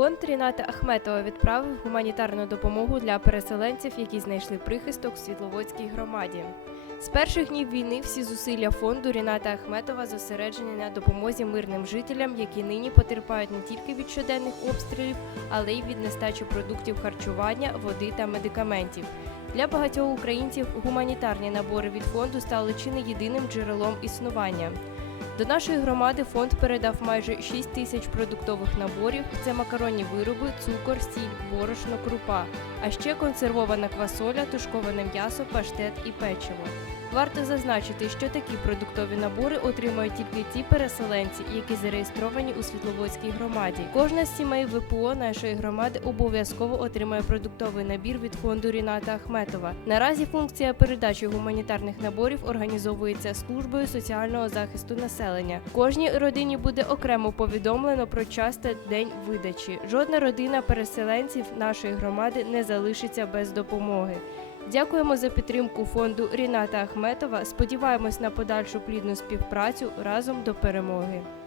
Фонд Ріната Ахметова відправив гуманітарну допомогу для переселенців, які знайшли прихисток в Світловодській громаді. З перших днів війни всі зусилля фонду Ріната Ахметова зосереджені на допомозі мирним жителям, які нині потерпають не тільки від щоденних обстрілів, але й від нестачі продуктів харчування, води та медикаментів. Для багатьох українців гуманітарні набори від фонду стали чи не єдиним джерелом існування. До нашої громади фонд передав майже 6 тисяч продуктових наборів. Це макаронні вироби, цукор, сіль, борошно, крупа, а ще консервована квасоля, тушковане м'ясо, паштет і печиво. Варто зазначити, що такі продуктові набори отримають тільки ті переселенці, які зареєстровані у Світловодській громаді. Кожна з сімей ВПО нашої громади обов'язково отримає продуктовий набір від фонду Ріната Ахметова. Наразі функція передачі гуманітарних наборів організовується службою соціального захисту населення. Кожній родині буде окремо повідомлено про час та день видачі. Жодна родина переселенців нашої громади не залишиться без допомоги. Дякуємо за підтримку фонду Ріната Ахметова. Сподіваємось на подальшу плідну співпрацю разом до перемоги.